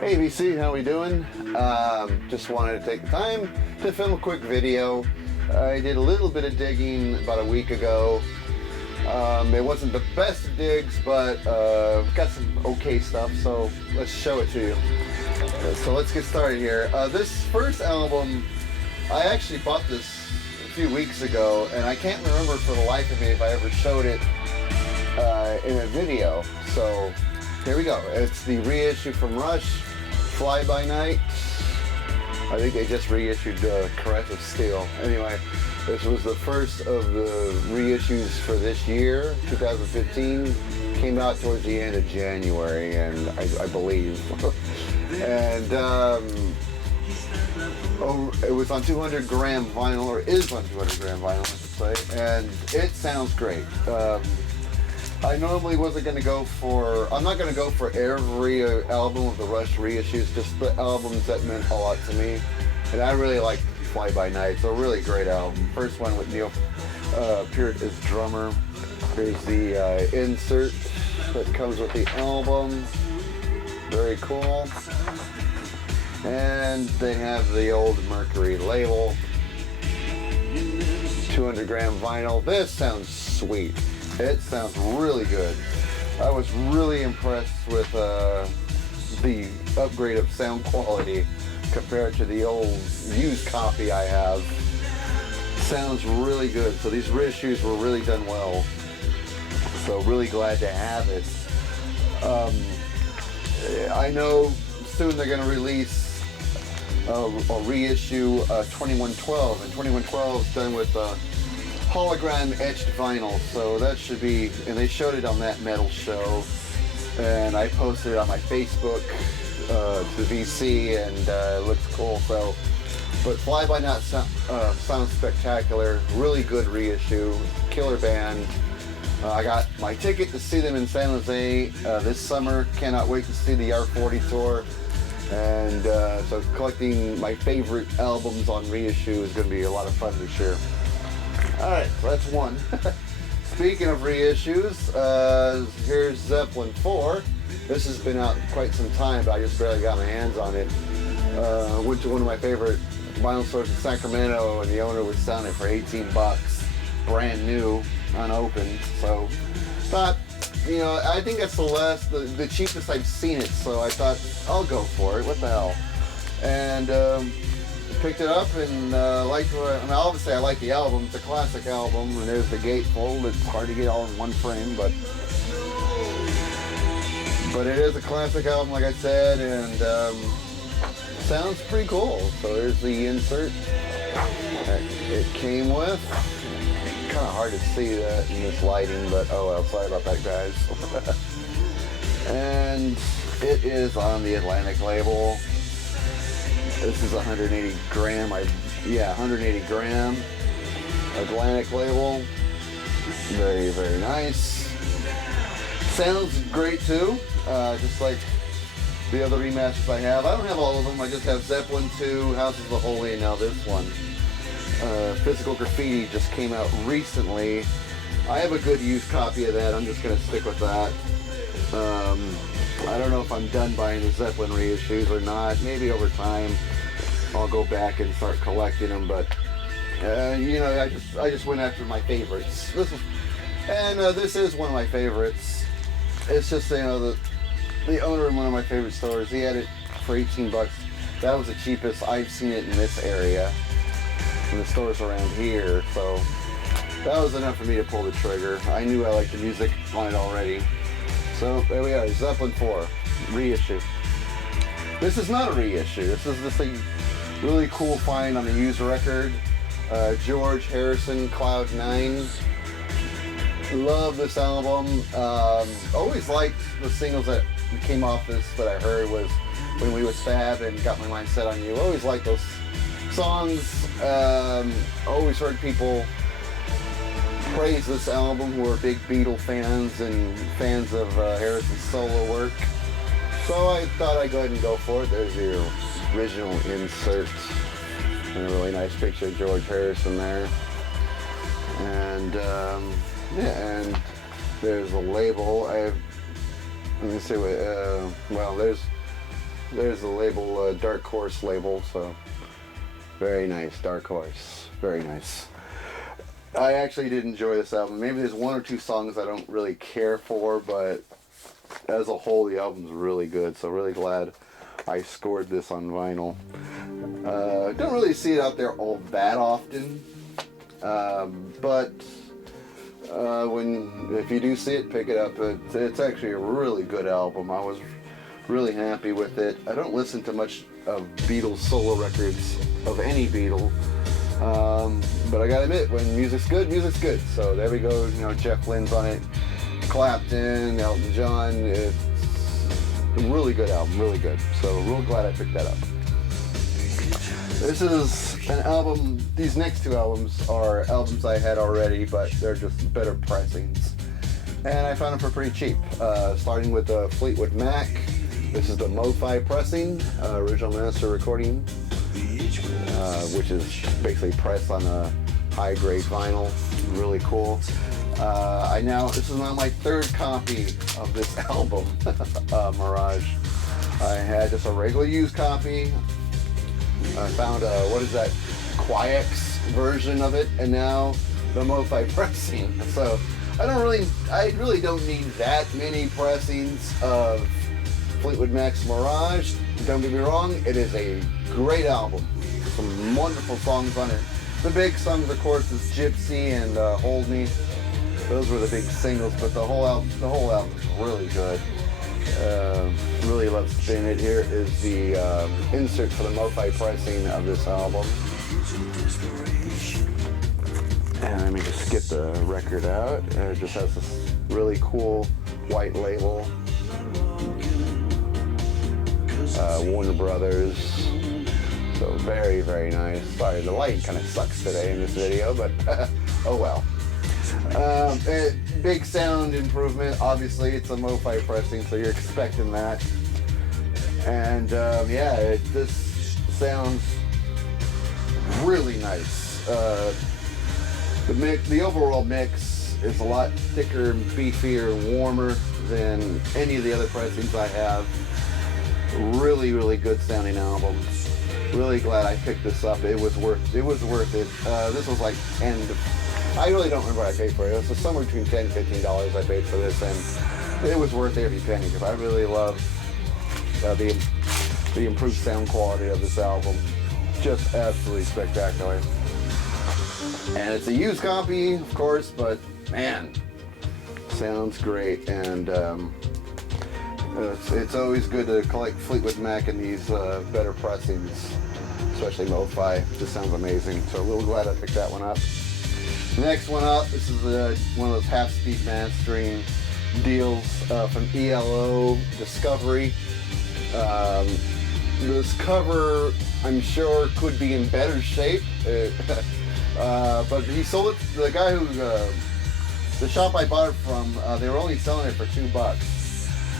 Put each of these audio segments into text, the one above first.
Hey VC, how we doing? Just wanted to take the time to film a quick video. I did a little bit of digging about a week ago. It wasn't the best digs, but got some okay stuff, so let's show it to you. So let's get started here. This first album, I actually bought this a few weeks ago, and I can't remember for the life of me if I ever showed it in a video. So here we go. It's the reissue from Rush, Fly By Night. I think they just reissued Caress of Steel. Anyway, this was the first of the reissues for this year, 2015. Came out towards the end of January, and I believe. And it was on 200 gram vinyl, or is on 200 gram vinyl, I should say, and it sounds great. I normally wasn't going to go for, I'm not going to go for every album of the Rush reissues, just the albums that meant a lot to me. And I really like Fly By Night. It's a really great album. First one with Neil Peart as drummer. Here's the insert that comes with the album. Very cool. And they have the old Mercury label. 200 gram vinyl. This sounds sweet. It sounds really good. I was really impressed with the upgrade of sound quality compared to the old used copy I have. Sounds really good. So these reissues were really done well. So really glad to have it. I know soon they're going to release a reissue 2112, and 2112 is done with hologram etched vinyl, so that should be, and they showed it on that metal show, and I posted it on my Facebook to VC, and it looks cool. So, but Fly By Night sounds spectacular. Really good reissue, killer band. I got my ticket to see them in San Jose this summer. Cannot wait to see the R40 tour. And so collecting my favorite albums on reissue is going to be a lot of fun this year. Alright, so that's one. Speaking of reissues, here's Zeppelin IV. This has been out quite some time, but I just barely got my hands on it. Went to one of my favorite vinyl stores in Sacramento, and the owner was selling it for 18 bucks. Brand new, unopened. So, thought, you know, I think that's the cheapest I've seen it, so I thought, I'll go for it. What the hell? And, picked it up and liked what, I mean, obviously I like the album. It's a classic album, and there's the gatefold. It's hard to get all in one frame, but it is a classic album, like I said, and sounds pretty cool. So there's the insert that it came with. Kind of hard to see that in this lighting, but oh well, sorry about that, guys. And it is on the Atlantic label. This is 180 gram, 180 gram Atlantic label. Very, very nice. Sounds great too, just like the other remasters I have. I don't have all of them, I just have Zeppelin II, Houses of the Holy, and now this one. Physical Graffiti just came out recently. I have a good used copy of that, I'm just going to stick with that. I don't know if I'm done buying the Zeppelin reissues or not. Maybe over time I'll go back and start collecting them, but you know, I just went after my favorites. This is one of my favorites. It's just, you know, the owner in one of my favorite stores, he had it for 18 bucks. That was the cheapest I've seen it in this area, in the stores around here. So that was enough for me to pull the trigger. I knew I liked the music on it already. So there we are, Zeppelin IV reissue. This is not a reissue. This is just a really cool find on a used record. George Harrison, Cloud 9. Love this album. Always liked the singles that came off this that I heard was When We Was Fab and Got My Mind Set on You. Always liked those songs. Always heard people praise this album who are big Beatle fans and fans of Harrison's solo work. So I thought I'd go ahead and go for it. There's your original insert. And a really nice picture of George Harrison there. And yeah, and there's a label. Let me see what, well, there's There's the label, Dark Horse label, so very nice, Dark Horse, very nice. I actually did enjoy this album. Maybe there's one or two songs I don't really care for, but as a whole, the album's really good, so really glad I scored this on vinyl. Don't really see it out there all that often, but if you do see it, pick it up. It's actually a really good album. I was really happy with it. I don't listen to much of Beatles solo records of any Beatle, but I gotta admit, when music's good, music's good. So there we go. You know, Jeff Lynne's on it, Clapton, Elton John. It's a really good album, really good. So real glad I picked that up. This is an album. These next two albums are albums I had already, but they're just better pressings, and I found them for pretty cheap. Starting with Fleetwood Mac. This is the Mofi pressing, original master recording, which is basically pressed on a high-grade vinyl. Really cool. This is now my third copy of this album, Mirage. I had just a regular used copy. I found Quiex version of it, and now the Mofi pressing. So I really don't need that many pressings of Fleetwood Mac's Mirage. Don't get me wrong, it is a great album. Some wonderful songs on it. The big songs, of course, is Gypsy and Hold Me. Those were the big singles, but the whole album is really good. Really love Spin It. Here is the insert for the Mofi pressing of this album. And let me just get the record out. It just has this really cool white label. Warner Brothers. So very, very nice. Sorry, the light kind of sucks today in this video, but oh well. Big sound improvement. Obviously, it's a Mofi pressing, so you're expecting that. And this sounds really nice. The overall mix is a lot thicker, beefier, and warmer than any of the other pressings I have. Really, really good sounding album. Really glad I picked this up. It was worth it. This was like I really don't remember what I paid for it. It was somewhere between $10 and $15 I paid for this, and it was worth every penny because I really love the improved sound quality of this album. Just absolutely spectacular. And it's a used copy, of course, but man, sounds great. And it's always good to collect Fleetwood Mac in these better pressings, especially Mofi. It just sounds amazing. So real glad I picked that one up. Next one up, this is one of those half-speed mastering deals from ELO Discovery. This cover, I'm sure, could be in better shape, but he sold it. The guy the shop I bought it from, they were only selling it for $2.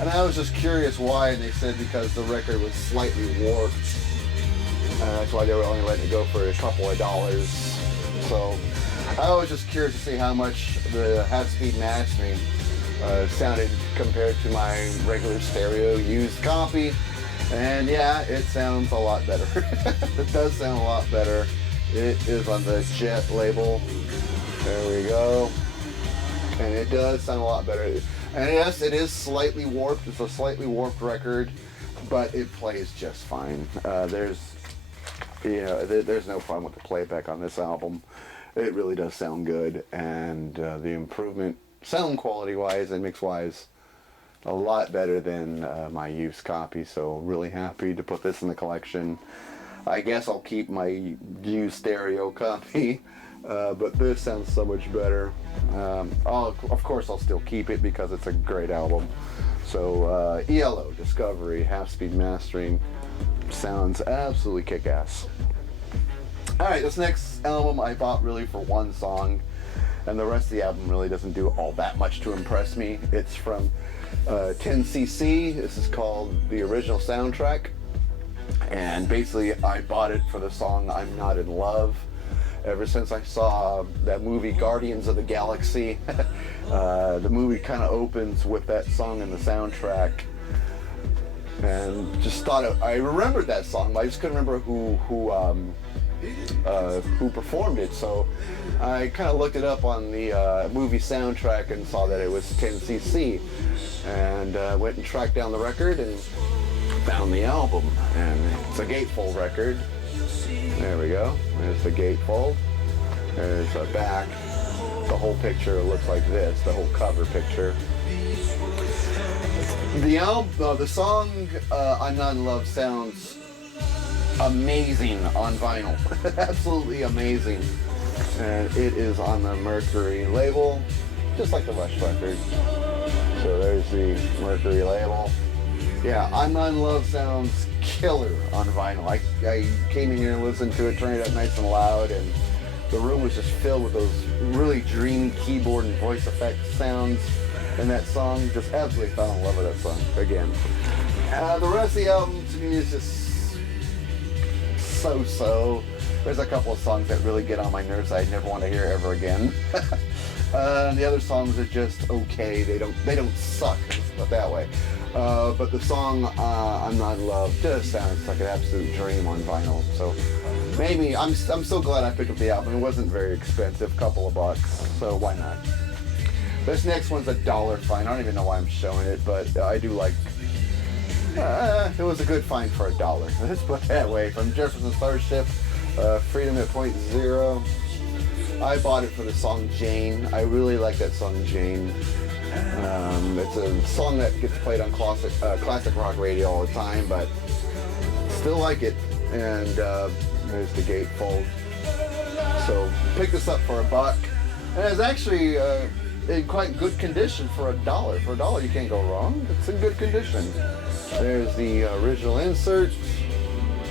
And I was just curious why, and they said because the record was slightly warped. That's why they were only letting it go for a couple of dollars. So I was just curious to see how much the half-speed mastering sounded compared to my regular stereo used copy. And yeah, it sounds a lot better. It does sound a lot better. It is on the Jet label. There we go. And it does sound a lot better. And yes, it is slightly warped. It's a slightly warped record, but it plays just fine. There's no problem with the playback on this album. It really does sound good, and the improvement, sound quality-wise and mix-wise, a lot better than my used copy. So really happy to put this in the collection. I guess I'll keep my used stereo copy. But this sounds so much better. Of course, I'll still keep it because it's a great album. So ELO Discovery half-speed mastering sounds absolutely kick-ass. All right, this next album I bought really for one song, and the rest of the album really doesn't do all that much to impress me. It's from 10cc. This is called the original soundtrack, and basically I bought it for the song I'm Not in Love. Ever since I saw that movie Guardians of the Galaxy, the movie kind of opens with that song in the soundtrack. and just thought I remembered that song, but I just couldn't remember who performed it. So I kind of looked it up on the movie soundtrack and saw that it was 10cc, and went and tracked down the record and found the album. And it's a gatefold record. There we go. There's the gatefold. There's a back. The whole picture looks like this. The whole cover picture. The album, the song "I'm Not in Love" sounds amazing on vinyl. Absolutely amazing. And it is on the Mercury label, just like the Rush record. So there's the Mercury label. Yeah, "I'm Not in Love" sounds killer on vinyl. I came in here and listened to it, turned it up nice and loud, and the room was just filled with those really dreamy keyboard and voice effect sounds. And that song, just absolutely fell in love with that song again. The rest of the album to me is just so-so. There's a couple of songs that really get on my nerves I never want to hear ever again. And the other songs are just okay. They don't suck, let's put it that way. But the song "I'm Not in Love" just sounds like an absolute dream on vinyl. So maybe I'm so glad I picked up the album. It wasn't very expensive, couple of bucks, so why not? This next one's $1 fine. I don't even know why I'm showing it, but I do like. It was a good find for $1. Let's put it that way. From Jefferson Starship, Freedom at Point Zero. I bought it for the song "Jane." I really like that song "Jane." It's a song that gets played on classic rock radio all the time, but still like it. And there's the gatefold. So pick this up for $1. And it's actually in quite good condition for $1. For $1, you can't go wrong. It's in good condition. There's the original insert.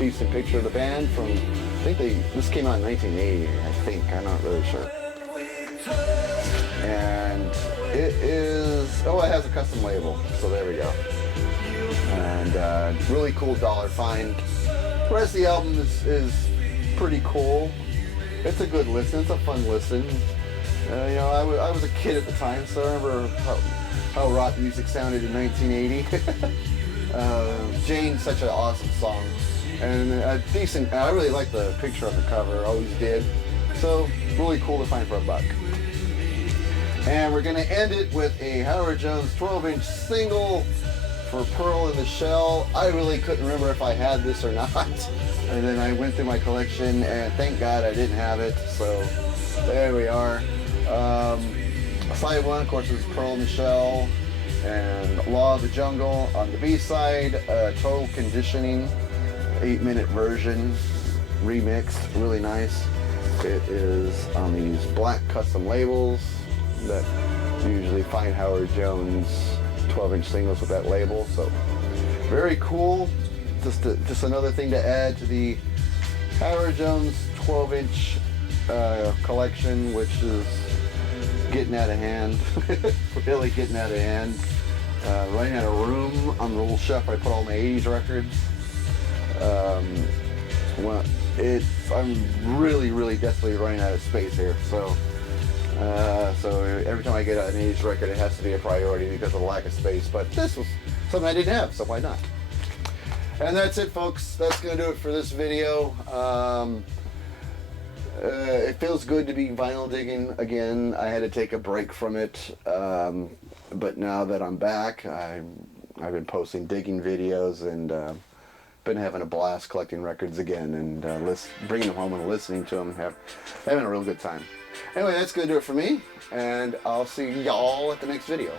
Decent picture of the band from, I think this came out in 1980, I think. I'm not really sure. And it has a custom label, so there we go. And really cool $1 find. The rest of the album is pretty cool. It's a good listen. It's a fun listen. You know, I was a kid at the time, so I remember how rock music sounded in 1980. Jane's such an awesome song, and a decent. I really like the picture on the cover. Always did. So really cool to find for $1. And we're gonna end it with a Howard Jones 12-inch single for "Pearl in the Shell." I really couldn't remember if I had this or not, and then I went through my collection, and thank God I didn't have it. So there we are. Side 1, of course, is "Pearl in the Shell," and "Law of the Jungle" on the B-side. Total Conditioning, 8-minute version, remixed, really nice. It is on these black custom labels that usually find Howard Jones 12-inch singles with that label. So very cool. Just another thing to add to the Howard Jones 12-inch collection, which is getting out of hand. Really getting out of hand. Running out of room on the little shelf I put all my 80s records. I'm really desperately running out of space here. So every time I get an 80s record, it has to be a priority because of the lack of space. But this was something I didn't have, so why not? And that's it, folks. That's gonna do it for this video. It feels good to be vinyl digging again. I had to take a break from it, but now that I'm back, I've been posting digging videos and been having a blast collecting records again and bringing them home and listening to them and having a real good time. Anyway, that's going to do it for me, and I'll see y'all at the next video.